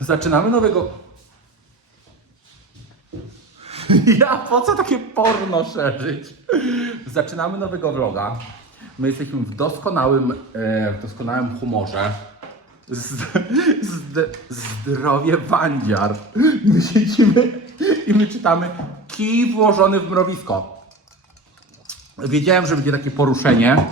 Zaczynamy nowego. Ja po co takie porno szerzyć? Zaczynamy nowego vloga. My jesteśmy w doskonałym, e, w doskonałym humorze. Z, zdrowie Wandziar. My siedzimy i my czytamy kij włożony w mrowisko. Wiedziałem, że będzie takie poruszenie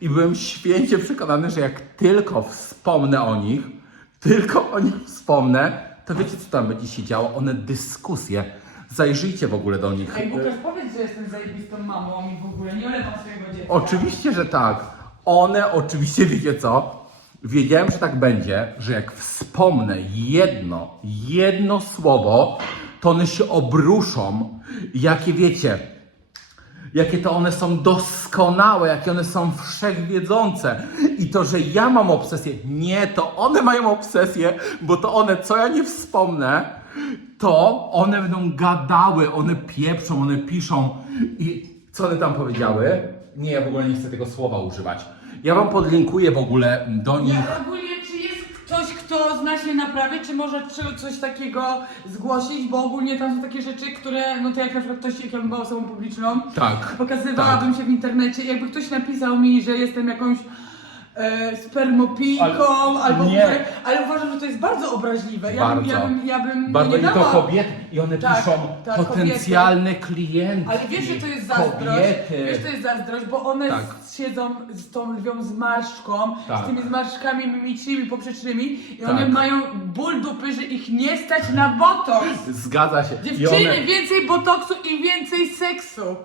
i byłem święcie przekonany, że jak tylko wspomnę o nich, tylko o nich wspomnę, to wiecie co tam będzie się działo? One dyskusje. Zajrzyjcie w ogóle do nich. Ej, Łukasz, powiedz, że jestem zajebistą mamą i w ogóle nie olewam swojego dziecka. Oczywiście, że tak. One oczywiście, wiecie co? Wiedziałem, że tak będzie, że jak wspomnę jedno, jedno słowo, to one się obruszą. Jakie wiecie, jakie to one są doskonałe, jakie one są wszechwiedzące. I to, że ja mam obsesję, nie, to one mają obsesję, bo to one, co ja nie wspomnę, to one będą gadały, one pieprzą, one piszą. I co one tam powiedziały? Nie, ja w ogóle nie chcę tego słowa używać. Ja wam podlinkuję w ogóle do nich. Ja ogólnie, czy jest ktoś, kto zna się na prawie, czy może czy coś takiego zgłosić, bo ogólnie tam są takie rzeczy, które, no to jak na przykład ktoś, jak ja bym była osobą publiczną, Tak. pokazywałabym się w internecie, jakby ktoś napisał mi, że jestem jakąś e, spermopijką, Ale- albo nie. ale, ale uważam, że to jest bardzo obraźliwe. Ja bym, Bardzo. ja bym, ja bym Bardzo nie i to dała. kobiety. I one Tak, piszą tak, potencjalne klientki. Ale wiesz, że to jest zazdrość? Kobiety. Wiesz, to jest zazdrość, bo one Tak. z, siedzą z tą lwią zmarszczką, Tak. z tymi zmarszczkami mimicznymi, poprzecznymi i Tak. one mają ból dupy, że ich nie stać na botoks. Zgadza się. I Dziewczyny, one, więcej botoksu i więcej seksu.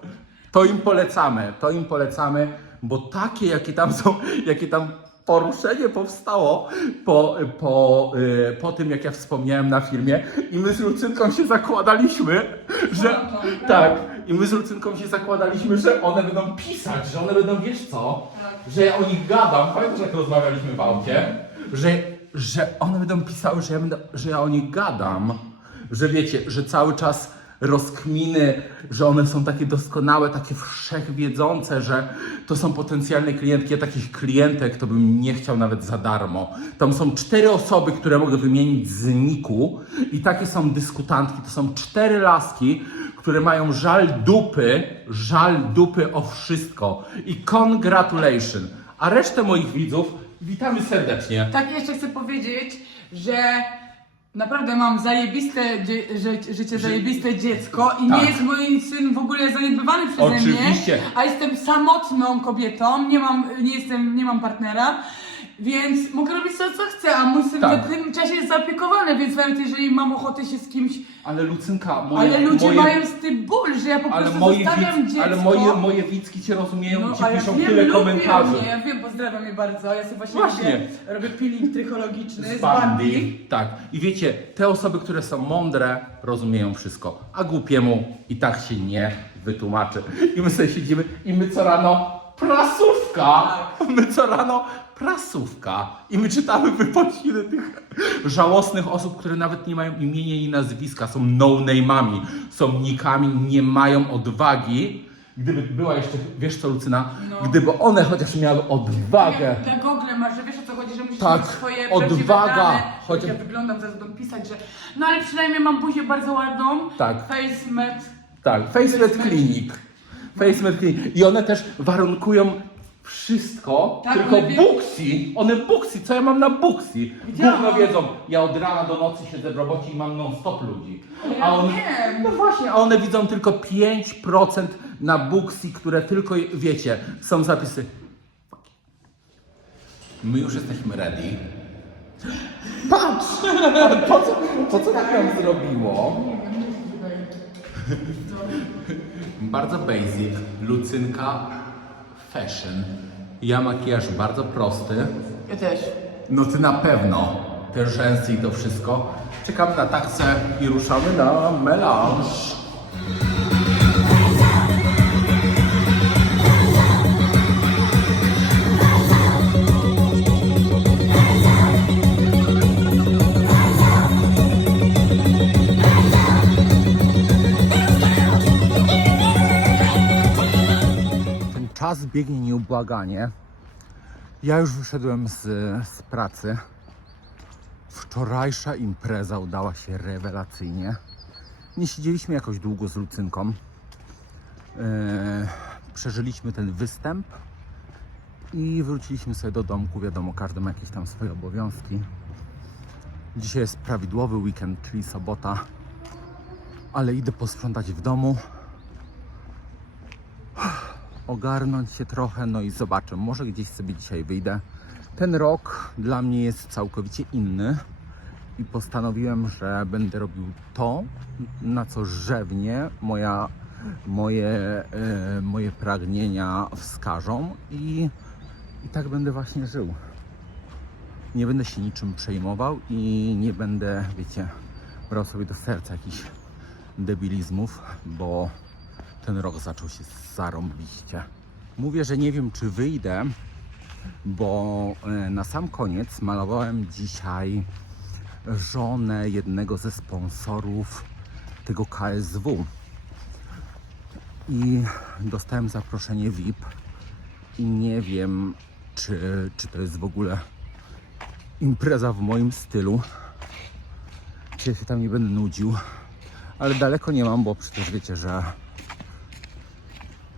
to im polecamy, to im polecamy, bo takie, jakie tam są, jakie tam poruszenie powstało po, po, y, po tym, jak ja wspomniałem na filmie. I my z Lucynką się zakładaliśmy, że tak, i my z Lucynką się zakładaliśmy, że one będą pisać, że one będą, wiesz co, że ja o nich gadam, pamiętasz jak rozmawialiśmy w aucie, że, że one będą pisały, że ja, będę, że ja o nich gadam, że wiecie, że cały czas rozkminy, że one są takie doskonałe, takie wszechwiedzące, że to są potencjalne klientki. Ja takich klientek to bym nie chciał nawet za darmo. Tam są cztery osoby, które mogę wymienić z niku i takie są dyskutantki. To są cztery laski, które mają żal dupy, żal dupy o wszystko. I congratulation. A resztę moich widzów witamy serdecznie. Tak, jeszcze chcę powiedzieć, że naprawdę mam zajebiste dzie- ży- życie, zajebiste dziecko i Tak. nie jest mój syn w ogóle zaniedbywany przeze Oczywiście. mnie, a jestem samotną kobietą, nie mam, nie jestem, nie mam partnera. Więc mogę robić to, co chcę, a mój syn Tak. w tym czasie jest zaopiekowany, więc nawet jeżeli mam ochotę się z kimś. Ale Lucynka, moje, Ale ludzie moje... mają z tym ból, że ja po Ale prostu moje, zostawiam widz, dziecko. ale moje, moje widzki cię rozumieją No, i ci a ja piszą wiem, tyle komentarzy. mnie, ja wiem, pozdrawiam je bardzo. Ja sobie właśnie, Właśnie. Robię, robię peeling trychologiczny z, Bambi. Bambi. Tak. I wiecie, te osoby, które są mądre, rozumieją wszystko, a głupiemu i tak się nie wytłumaczy. I my sobie siedzimy i my co rano prasówka. My co rano prasówka. I my czytamy wypociny tych żałosnych osób, które nawet nie mają imienia i nazwiska, są no-name'ami, są nikami, nie mają odwagi. Gdyby była jeszcze, wiesz co Lucyna, No. gdyby one chociaż miały odwagę, Na Google masz, że wiesz o co chodzi, że musisz Tak, mieć swoje odwaga. dane. Chociaż- Jak ja wyglądam, zaraz będą pisać, że no ale przynajmniej mam buzię bardzo ładną. Tak. Face met. Tak, FaceMed Clinic. FaceMed Clinic. I one też warunkują wszystko, Tak, tylko wie- Booksy. One Booksy, co ja mam na Booksy? Widziałam. Gówno wiedzą, ja od rana do nocy siedzę w robocie i mam non-stop ludzi. Ja A one, wiem. no właśnie, a one widzą tylko 5% na Booksy, które tylko, wiecie, są zapisy. My już jesteśmy ready. Patrz! Ale po co, po co tak nam zrobiło? Bardzo basic, lucynka fashion. Ja makijaż bardzo prosty. Ja też. No ty na pewno. Te rzęsy i to wszystko. Czekam na taksę i ruszamy na melanż. Biegnie nieubłaganie. Ja już wyszedłem z, z pracy. Wczorajsza impreza udała się rewelacyjnie. Nie siedzieliśmy jakoś długo z Lucynką. Eee, przeżyliśmy ten występ i wróciliśmy sobie do domku. Wiadomo, każdy ma jakieś tam swoje obowiązki. Dzisiaj jest prawidłowy weekend, czyli sobota, ale idę posprzątać w domu, ogarnąć się trochę, no i zobaczę, może gdzieś sobie dzisiaj wyjdę. Ten rok dla mnie jest całkowicie inny i postanowiłem, że będę robił to, na co rzewnie moja, moje, e, moje pragnienia wskażą i, i tak będę właśnie żył. Nie będę się niczym przejmował i nie będę, wiecie, brał sobie do serca jakichś debilizmów, bo ten rok zaczął się zarąbiście. Mówię, że nie wiem, czy wyjdę, bo e, na sam koniec malowałem dzisiaj żonę jednego ze sponsorów tego KSW. I dostałem zaproszenie VIP i nie wiem, czy, czy to jest w ogóle impreza w moim stylu. Czy ja się tam nie będę nudził, ale daleko nie mam, bo przecież wiecie, że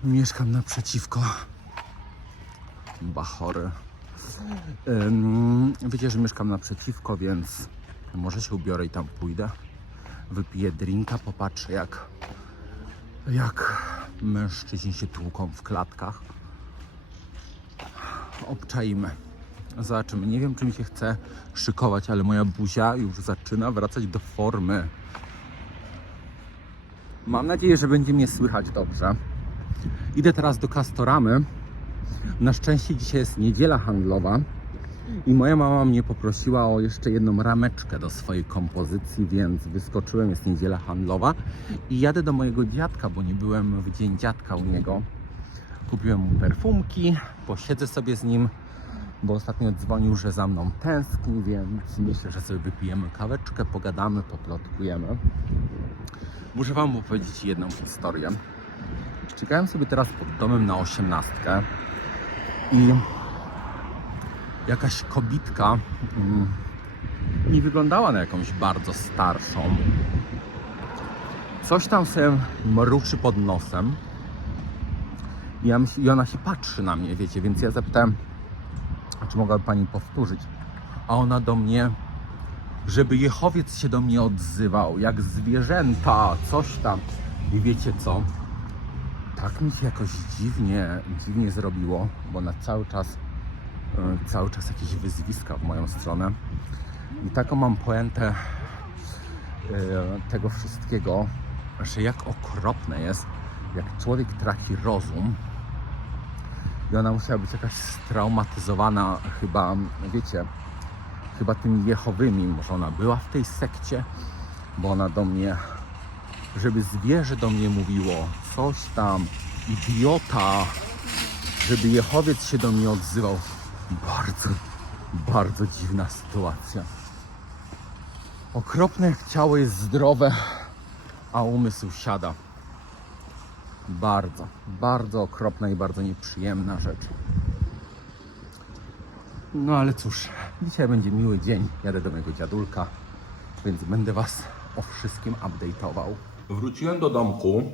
mieszkam naprzeciwko Bachory. Ym, wiecie, że mieszkam naprzeciwko, więc może się ubiorę i tam pójdę. Wypiję drinka, popatrzę jak, jak mężczyźni się tłuką w klatkach. Obczajmy. Zobaczymy. Nie wiem, czy mi się chce szykować, ale moja buzia już zaczyna wracać do formy. Mam nadzieję, że będzie mnie słychać dobrze. Idę teraz do Castoramy. Na szczęście dzisiaj jest niedziela handlowa i moja mama mnie poprosiła o jeszcze jedną rameczkę do swojej kompozycji, więc wyskoczyłem, jest niedziela handlowa i jadę do mojego dziadka, bo nie byłem w dzień dziadka u niego. Kupiłem mu perfumki, posiedzę sobie z nim, bo ostatnio dzwonił, że za mną tęskni, więc myślę, że sobie wypijemy kaweczkę, pogadamy, poplotkujemy. Muszę Wam opowiedzieć jedną historię. Czekałem sobie teraz pod domem na osiemnastkę i jakaś kobitka mm, nie wyglądała na jakąś bardzo starszą. Coś tam sobie mruczy pod nosem i, ja i ona się patrzy na mnie, wiecie, więc ja zapytałem, czy mogłaby Pani powtórzyć. A ona do mnie, żeby Jehowiec się do mnie odzywał, jak zwierzęta, coś tam. I wiecie co? Tak mi się jakoś dziwnie, dziwnie zrobiło, bo na cały czas, e, cały czas jakieś wyzwiska w moją stronę. I taką mam pointę e, tego wszystkiego, że jak okropne jest, jak człowiek traci rozum i ona musiała być jakaś straumatyzowana chyba, wiecie, chyba tymi jechowymi, może ona była w tej sekcie, bo ona do mnie żeby zwierzę do mnie mówiło coś tam, idiota, żeby Jehowiec się do mnie odzywał. Bardzo, bardzo dziwna sytuacja. Okropne jak ciało jest zdrowe, a umysł siada. Bardzo, bardzo okropna i bardzo nieprzyjemna rzecz. No ale cóż, dzisiaj będzie miły dzień. Jadę do mojego dziadulka, więc będę Was o wszystkim update'ował. Wróciłem do domku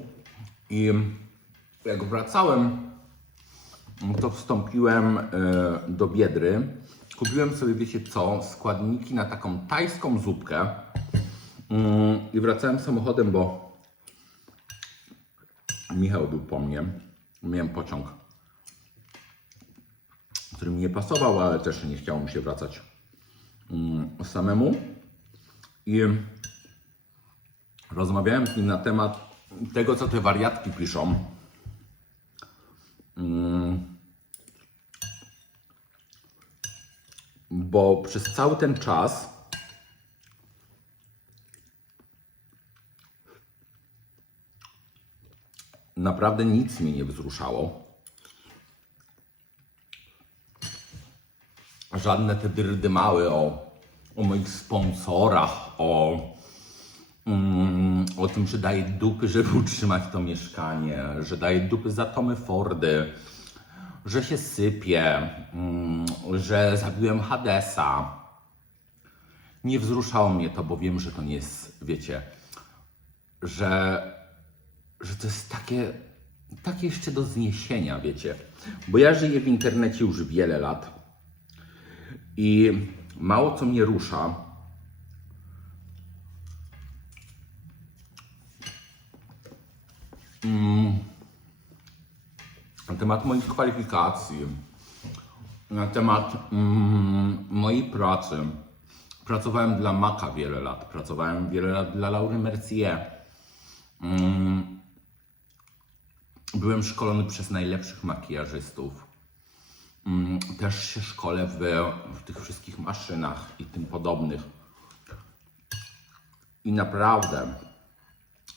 i jak wracałem, to wstąpiłem e, do Biedry. Kupiłem sobie, wiecie co, składniki na taką tajską zupkę. Mm, I wracałem samochodem, bo Michał był po mnie. Miałem pociąg, który mi nie pasował, ale też nie chciało mi się wracać mm, samemu. I rozmawiałem z nim na temat tego, co te wariatki piszą. Mm. Bo przez cały ten czas naprawdę nic mnie nie wzruszało. Żadne te dyrdymały o, o moich sponsorach, o Mm, o tym, że daje dupy, żeby utrzymać to mieszkanie, że daje dupy za Tomy Fordy, że się sypie, mm, że zabiłem Hadesa. Nie wzruszało mnie to, bo wiem, że to nie jest, wiecie, że, że to jest takie, takie jeszcze do zniesienia, wiecie. Bo ja żyję w internecie już wiele lat i mało co mnie rusza. Na temat moich kwalifikacji, na temat mm, mojej pracy. Pracowałem dla Maka wiele lat, pracowałem wiele lat dla Laury Mercier. Mm, byłem szkolony przez najlepszych makijażystów. Mm, też się szkolę w, w tych wszystkich maszynach i tym podobnych. I naprawdę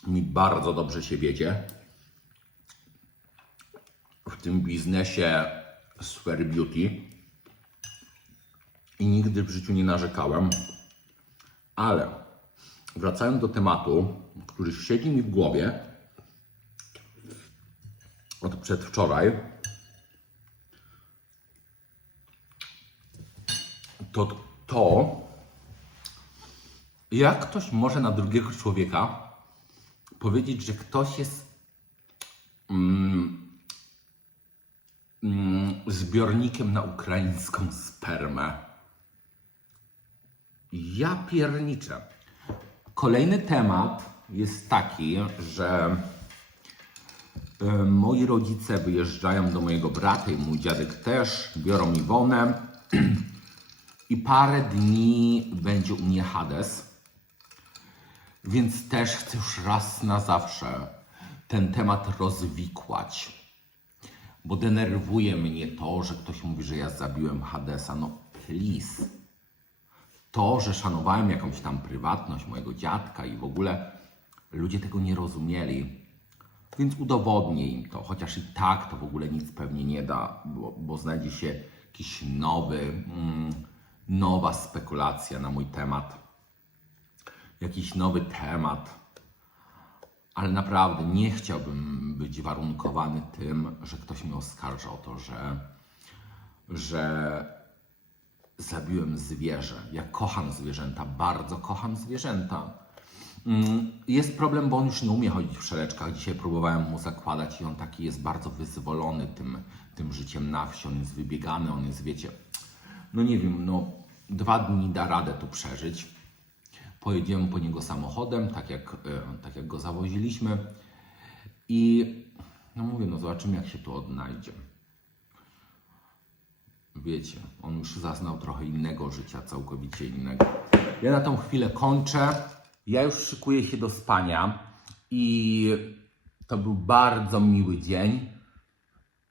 mi bardzo dobrze się wiedzie w tym biznesie Square Beauty i nigdy w życiu nie narzekałem. Ale wracając do tematu, który siedzi mi w głowie od przedwczoraj, to to, jak ktoś może na drugiego człowieka powiedzieć, że ktoś jest zbiornikiem na ukraińską spermę. Ja pierniczę. Kolejny temat jest taki, że e, moi rodzice wyjeżdżają do mojego brata i mój dziadek też, biorą Iwonę i parę dni będzie u mnie Hades. Więc też chcę już raz na zawsze ten temat rozwikłać bo denerwuje mnie to, że ktoś mówi, że ja zabiłem Hadesa. No please. To, że szanowałem jakąś tam prywatność mojego dziadka i w ogóle ludzie tego nie rozumieli. Więc udowodnię im to, chociaż i tak to w ogóle nic pewnie nie da, bo, bo znajdzie się jakiś nowy, mm, nowa spekulacja na mój temat. Jakiś nowy temat ale naprawdę nie chciałbym być warunkowany tym, że ktoś mnie oskarża o to, że, że zabiłem zwierzę. Ja kocham zwierzęta, bardzo kocham zwierzęta. Mm, Jest problem, bo on już nie umie chodzić w szereczkach. Dzisiaj próbowałem mu zakładać i on taki jest bardzo wyzwolony tym, tym życiem na wsi. On jest wybiegany, on jest, wiecie, no nie wiem, no dwa dni da radę tu przeżyć. Pojedziemy po niego samochodem, tak jak, e, tak jak go zawoziliśmy. I no mówię, no zobaczymy jak się tu odnajdzie. Wiecie, on już zaznał trochę innego życia, całkowicie innego. Ja na tą chwilę kończę. Ja już szykuję się do spania i to był bardzo miły dzień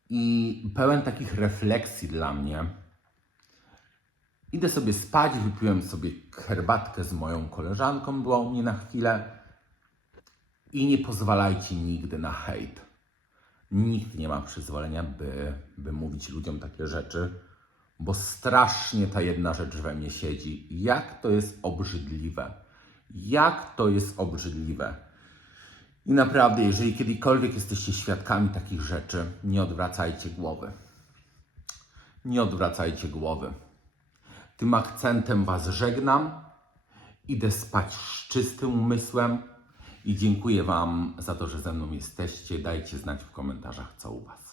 i pełen takich refleksji dla mnie. Idę sobie spać, wypiłem sobie herbatkę z moją koleżanką, była u mnie na chwilę. I nie pozwalajcie nigdy na hejt. Nikt nie ma przyzwolenia, by, by mówić ludziom takie rzeczy, bo strasznie ta jedna rzecz we mnie siedzi. Jak to jest obrzydliwe. Jak to jest obrzydliwe. I naprawdę, jeżeli kiedykolwiek jesteście świadkami takich rzeczy, nie odwracajcie głowy. Nie odwracajcie głowy. Tym akcentem Was żegnam. Idę spać z czystym umysłem i dziękuję Wam za to, że ze mną jesteście. Dajcie znać w komentarzach, co u Was.